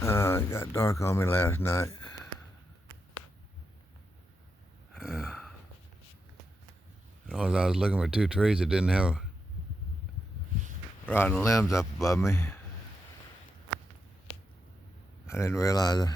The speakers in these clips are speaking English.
It got dark on me last night. I was looking for two trees that didn't have rotten limbs up above me. I didn't realize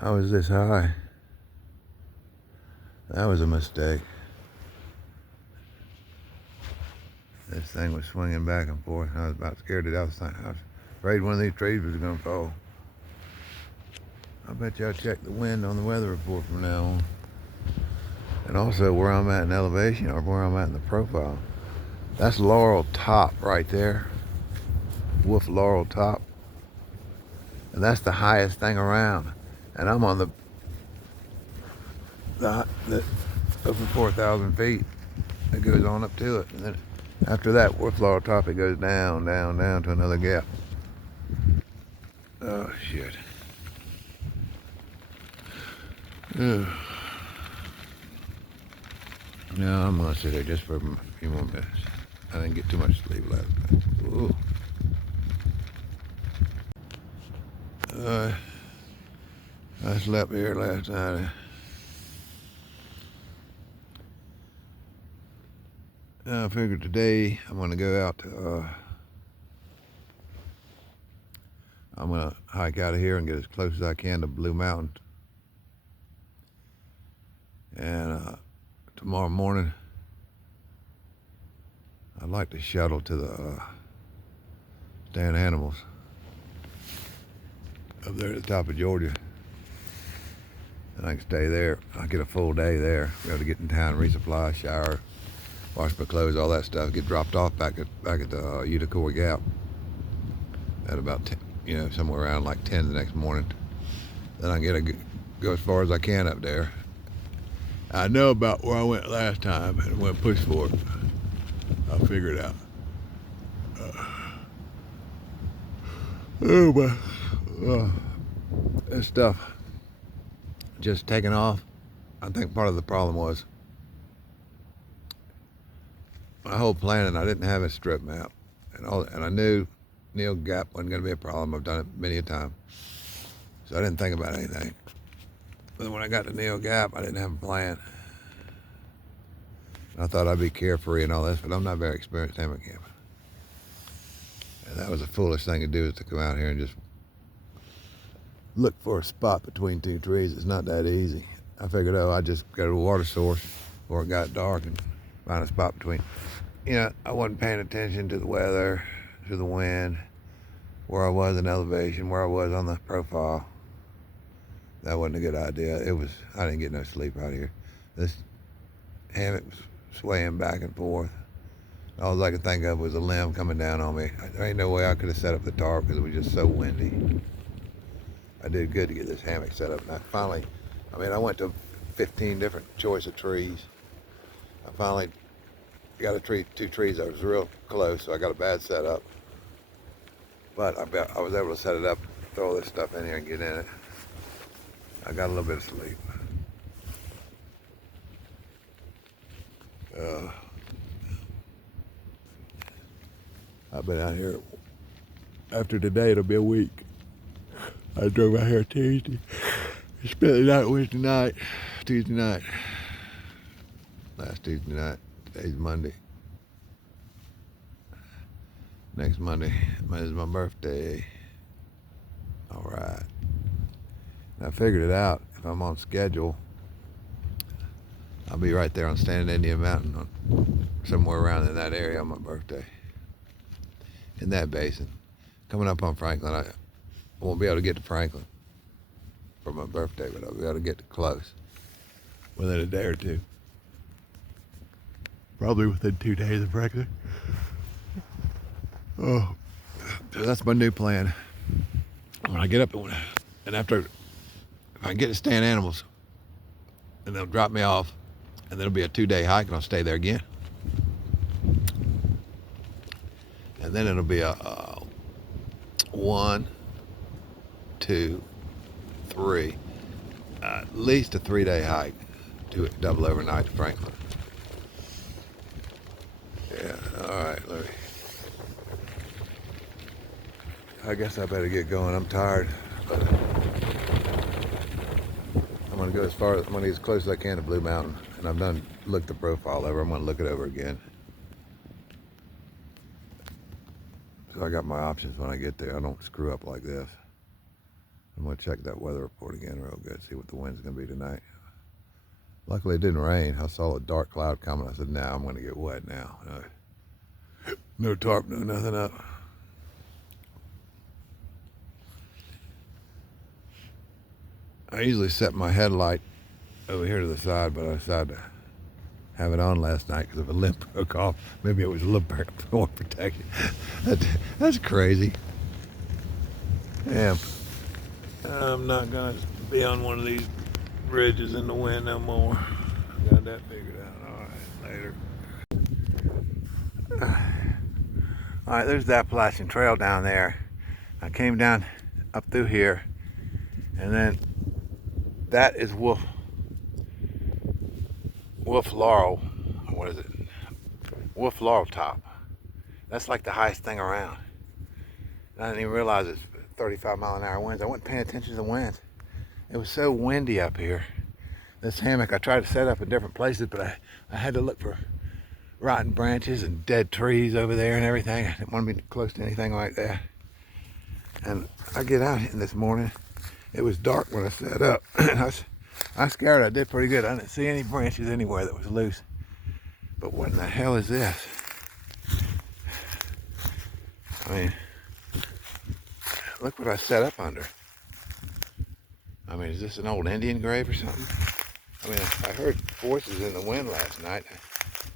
I was this high. That was a mistake. This thing was swinging back and forth. I was about scared to death. I was afraid one of these trees was going to fall. I bet you I'll check the wind on the weather report from now on. And also where I'm at in elevation or where I'm at in the profile. That's Laurel Top right there. Wolf Laurel Top. And that's the highest thing around. And I'm on the over 4,000 feet. It goes on up to it. And then after that, Wolf Laurel Top, it goes down, down, down to another gap. Oh, shit. Yeah, I'm gonna sit there just for a few more minutes. I didn't get too much sleep last night. Ooh. I slept here last night. I figured today I'm gonna go out to, I'm gonna hike out of here and get as close as I can to Blue Mountain. And tomorrow morning, I'd like to shuttle to the stand animals up there at the top of Georgia. And I can stay there. I get a full day there. Be able to get in town, resupply, shower, wash my clothes, all that stuff. Get dropped off back at the Uticoi Gap at about 10, somewhere around like 10 the next morning. Then I go as far as I can up there. I know about where I went last time and went push for it. I'll figure it out. This stuff just taking off. I think part of the problem was my whole planning. I didn't have a strip map, and I knew Neil Gap wasn't going to be a problem. I've done it many a time, so I didn't think about anything. But when I got to Neil Gap, I didn't have a plan. I thought I'd be carefree and all this, but I'm not very experienced hammock camping. And that was a foolish thing to do, is to come out here and just look for a spot between two trees. It's not that easy. I figured, I'd just go to a water source before it got dark and find a spot between. I wasn't paying attention to the weather, to the wind, where I was in elevation, where I was on the profile. That wasn't a good idea. I didn't get no sleep out here. This hammock was swaying back and forth. All I could think of was a limb coming down on me. There ain't no way I could have set up the tarp because it was just so windy. I did good to get this hammock set up. And I went to 15 different choice of trees. I finally got two trees that was real close, so I got a bad setup. But I was able to set it up, throw this stuff in here and get in it. I got a little bit of sleep. I've been out here. After today, it'll be a week. I drove out here Tuesday. I spent the night Tuesday night. Last Tuesday night. Today's Monday. Next Monday is my birthday. All right. And I figured it out. If I'm on schedule, I'll be right there on Standing Indian Mountain, somewhere around in that area on my birthday. In that basin. Coming up on Franklin, I won't be able to get to Franklin for my birthday, but I'll be able to get close within a day or two. Probably within 2 days of Franklin. Oh, so that's my new plan. When I get up and after, if I can get to stand animals, and they'll drop me off, and then it'll be a 2-day hike, and I'll stay there again. And then it'll be a 1, 2, 3, at least a 3-day hike to double overnight to Franklin. Yeah, all right, let me. I guess I better get going. I'm tired. But I'm gonna go as far as I'm gonna get as close as I can to Blue Mountain, and I've done looked the profile over. I'm gonna look it over again. So I got my options when I get there. I don't screw up like this. I'm gonna check that weather report again real good, see what the wind's gonna be tonight. Luckily it didn't rain. I saw a dark cloud coming. I said, "Now I'm gonna get wet now." No tarp, no nothing up. I usually set my headlight over here to the side, but I decided to have it on last night because if a limp broke off, maybe it was a little more protection. That's crazy. Yeah, I'm not gonna be on one of these bridges in the wind no more. Got that figured out. All right, later. All right, there's the Appalachian Trail down there. I came down up through here, and then that is Wolf Laurel. What is it? Wolf Laurel top. That's like the highest thing around. And I didn't even realize it's 35-mile-an-hour winds. I wasn't paying attention to the winds. It was so windy up here. This hammock, I tried to set up in different places, but I had to look for rotten branches and dead trees over there and everything. I didn't want to be close to anything like that. And I get out this morning. It was dark when I set up. I was scared. I did pretty good. I didn't see any branches anywhere that was loose. But what in the hell is this? I mean, look what I set up under. I mean, is this an old Indian grave or something? I mean, I heard voices in the wind last night.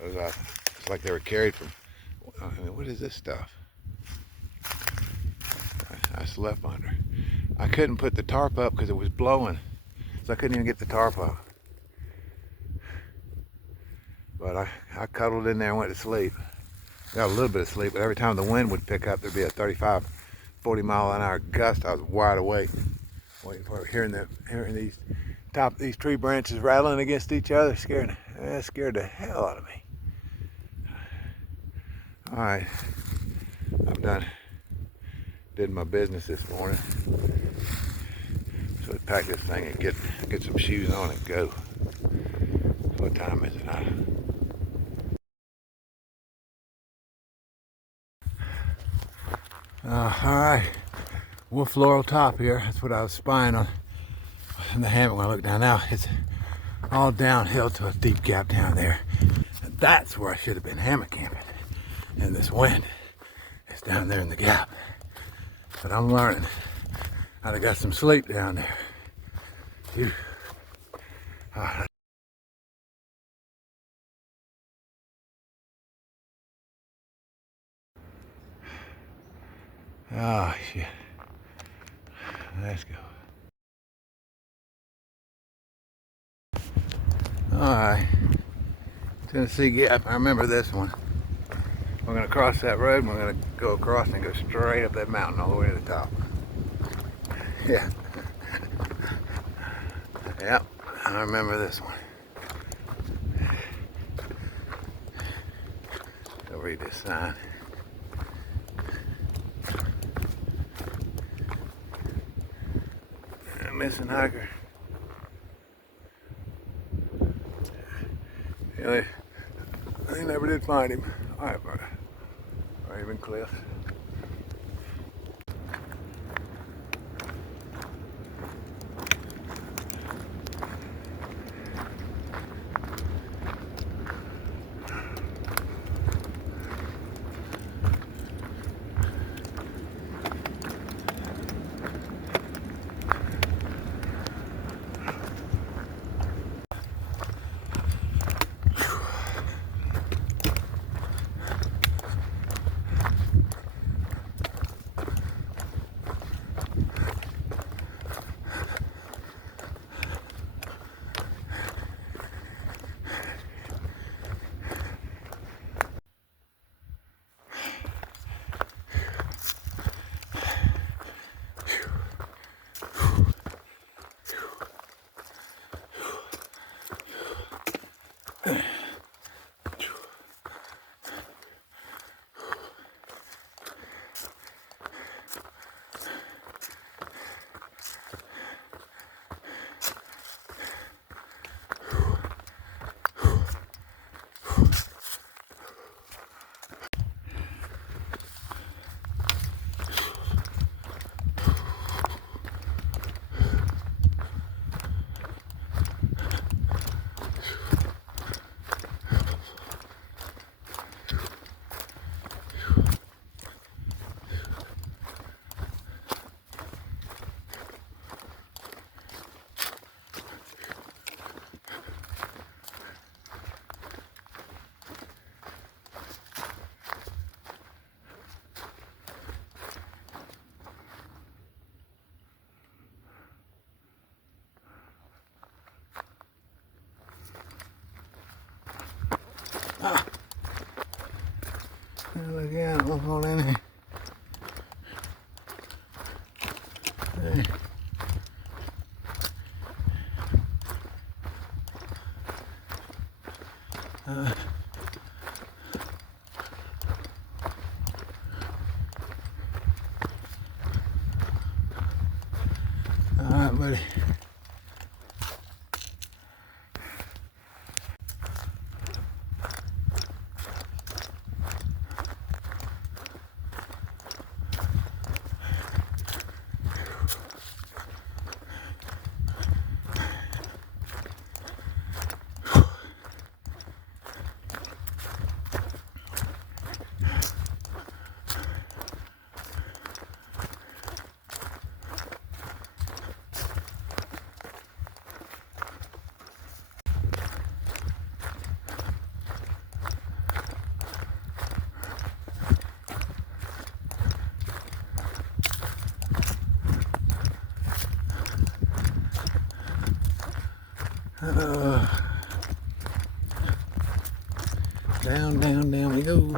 It's like they were carried from, I mean, what is this stuff? I slept under. I couldn't put the tarp up because it was blowing. So I couldn't even get the tarp up. But I cuddled in there and went to sleep. Got a little bit of sleep, but every time the wind would pick up, there'd be a 35, 40-mile-an-hour gust. I was wide awake, waiting for it, hearing these tree branches rattling against each other. Scared the hell out of me. All right, I'm done. Did my business this morning. So I pack this thing and get some shoes on and go. What time is it now? All right, Wolf Laurel top here. That's what I was spying on in the hammock when I looked down. Now it's all downhill to a deep gap down there. And that's where I should have been hammock camping. And this wind is down there in the gap. But I'm learning. I got some sleep down there. Phew. Oh shit. Let's go. Alright. Tennessee Gap. I remember this one. We're gonna cross that road and we're gonna go across and go straight up that mountain all the way to the top. Yeah. Yep. I remember this one. Go read this sign. Missing hiker. Yeah, they never did find him. All right, brother. Raven Cliff. gonna fall down here. Hey. All right, buddy. Down, down, down we go.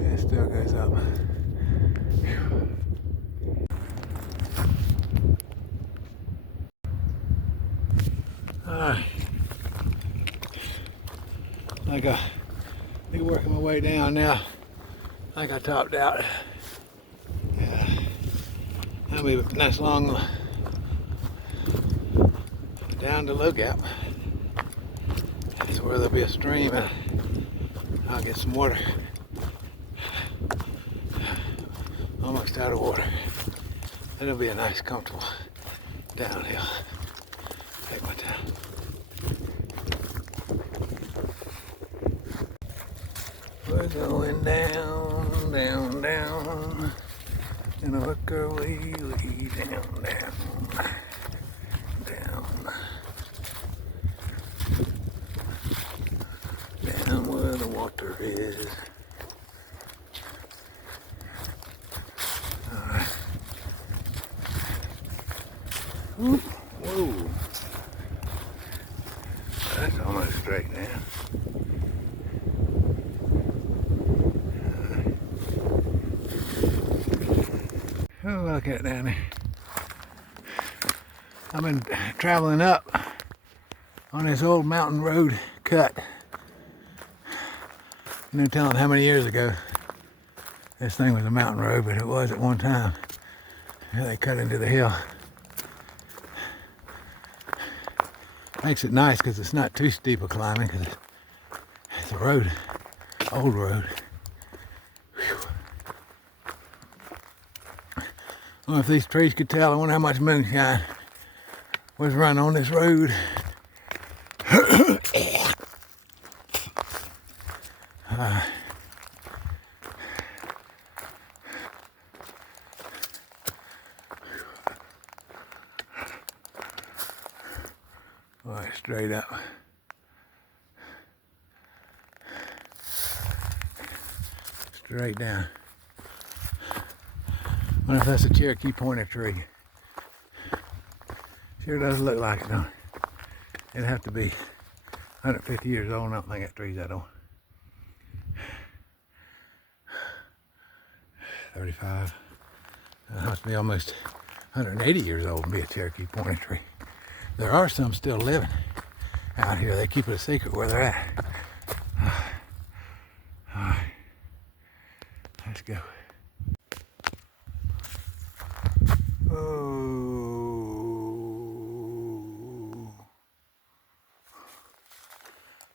It still goes up. Alright. Like I be working my way down now. Like I topped out. Yeah. That'll be a nice long down to Lookout. That's where there'll be a stream and I'll get some water. Almost out of water. It'll be a nice, comfortable downhill. Take my time. We're going down, down, down. Gonna work our way down, down, down. Down where the water is. Alright. Whoa. That's almost straight now. Oh, look at it down there. I've been traveling up on this old mountain road cut. No telling how many years ago this thing was a mountain road, but it was at one time. Yeah, they cut into the hill. Makes it nice because it's not too steep a climbing because it's a road, old road. I wonder if these trees could tell. I wonder how much moonshine was running on this road. Right, straight up. Straight down. I wonder if that's a Cherokee pointer tree. Sure does look like it, though. It'd have to be 150 years old. I don't think that tree's that old. 35. That must be almost 180 years old and be a Cherokee pointer tree. There are some still living out here. They keep it a secret where they're at. All right. Let's go.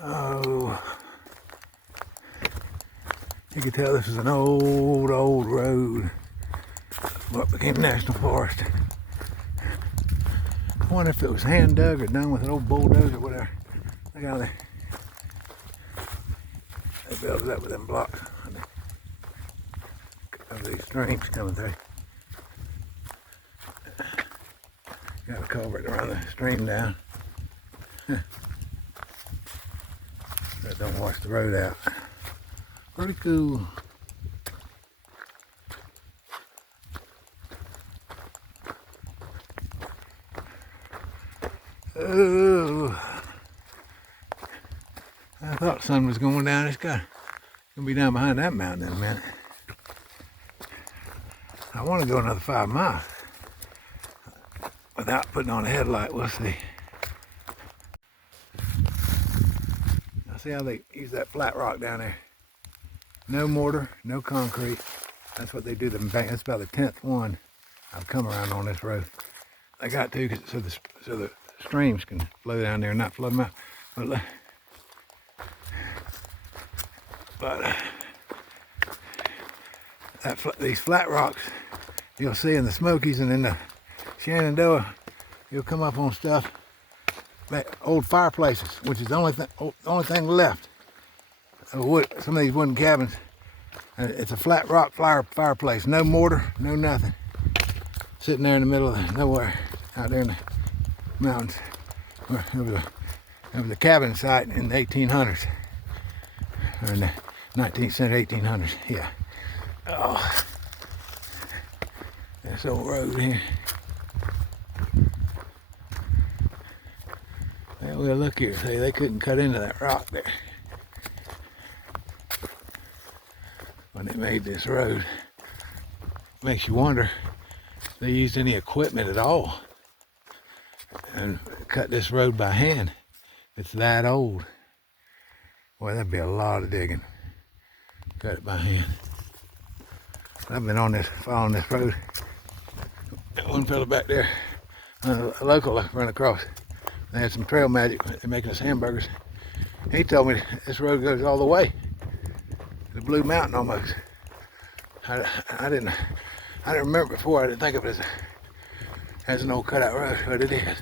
Oh. You can tell this is an old road. What became national forest. I wonder if it was hand dug or done with an old bulldozer or whatever. Look out there. They built it up with them blocks. Of these streams coming through. Got a culvert to run the stream down. That don't wash the road out. Pretty cool. Oh, I thought the sun was going down. It's gonna be down behind that mountain in a minute. I want to go another 5 miles without putting on a headlight. We'll see. Now see how they use that flat rock down there. No mortar, no concrete. That's what they do. That's about the 10th one I've come around on this road. I got to so the streams can flow down there and not flood them out. But these flat rocks you'll see in the Smokies and in the Shenandoah, you'll come up on stuff like old fireplaces, which is the only thing left. Some of these wooden cabins, and it's a flat rock fireplace, no mortar, no nothing, sitting there in the middle of nowhere, out there in the mountains. It was a cabin site in the 1800s, or in the 19th century, 1800s. Yeah. Oh, this old road here. Well, we'll look here. See, they couldn't cut into that rock there when they made this road. Makes you wonder if they used any equipment at all and cut this road by hand. It's that old. Boy, that'd be a lot of digging. Cut it by hand. I've been following this road. That one fella back there, a local I run across. They had some trail magic. They're making us hamburgers. He told me this road goes all the way to the Blue Mountain almost. I didn't remember before. I didn't think of it as an old cutout road, but it is.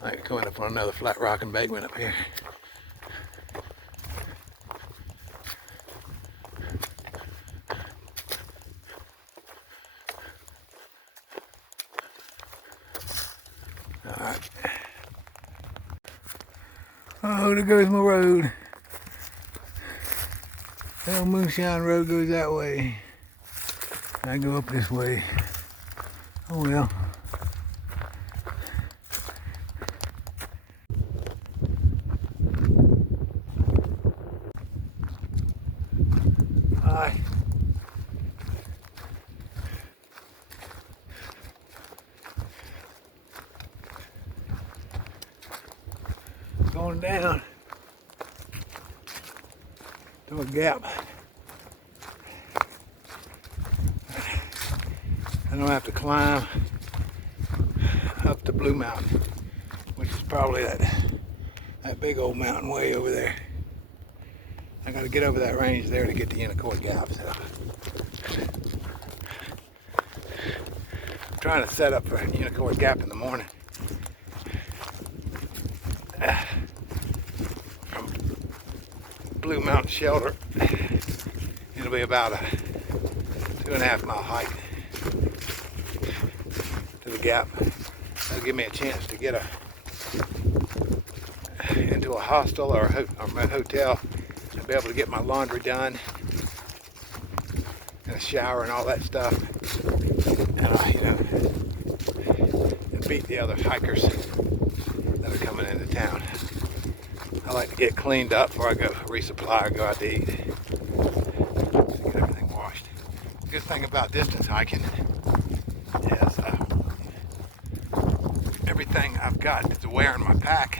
Like going up on another flat rock embankment up here. Alright. Oh, there goes my road. The old Moonshine Road goes that way. I go up this way. Oh well. Hi. Going down to a gap. I don't have to climb up the Blue Mountain, which is probably that big old mountain way over there. I got to get over that range there to get to Unicoi Gap. So I'm trying to set up for Unicoi Gap in the morning. From Blue Mountain Shelter, it'll be about a 2.5 mile hike to the Gap. That'll give me a chance to get into a hostel or a hotel and be able to get my laundry done and a shower and all that stuff, and and beat the other hikers that are coming into town. I like to get cleaned up before I go resupply or go out to eat. Get everything washed. The good thing about distance hiking is everything I've got to wear in my pack,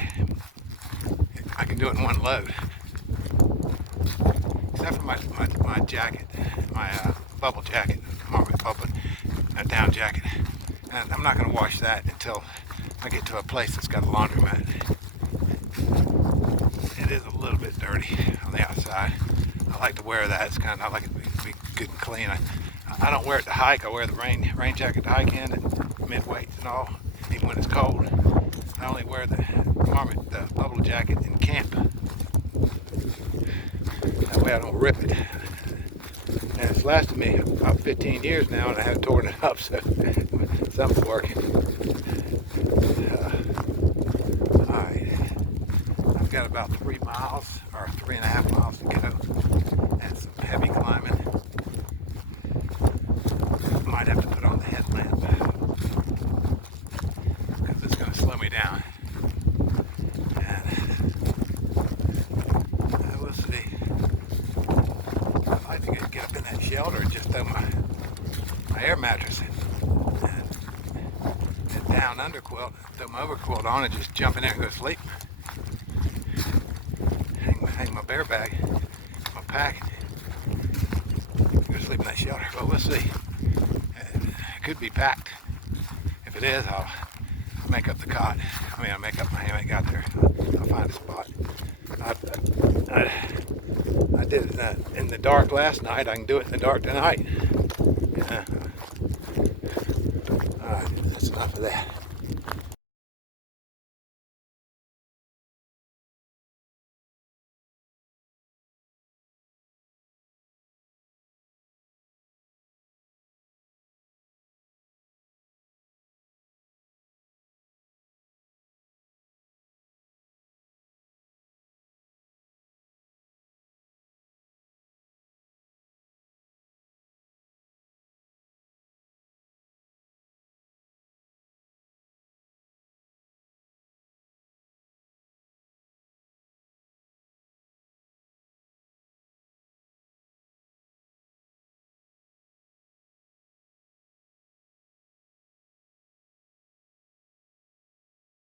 I can do it in one load. Except for my jacket, my bubble jacket, a down jacket. And I'm not going to wash that until I get to a place that's got a laundromat. It is a little bit dirty on the outside. I like to wear that. I like it to be good and clean. I don't wear it to hike. I wear the rain jacket to hike in, and mid-weight and all, even when it's cold. I only wear the bubble jacket in camp. That way I don't rip it. And it's lasted me about 15 years now, and I haven't torn it up, so something's working. Alright, I've got about 3 miles, or 3.5 miles to go, and some heavy climbing. Might have to put on the headlamp, because it's going to slow me down. And we'll see. I'd like to get up in that shelter and just throw my air mattress and down under quilt, throw my overquilt on and just jump in there and go to sleep. Hang my bear bag, my pack, go to sleep in that shelter. Well, we'll see. It could be packed. If it is, I'll make up the cot. I'll make up my hammock out there. I'll find a spot. I did it in the dark last night. I can do it in the dark tonight. Alright, that's enough of that.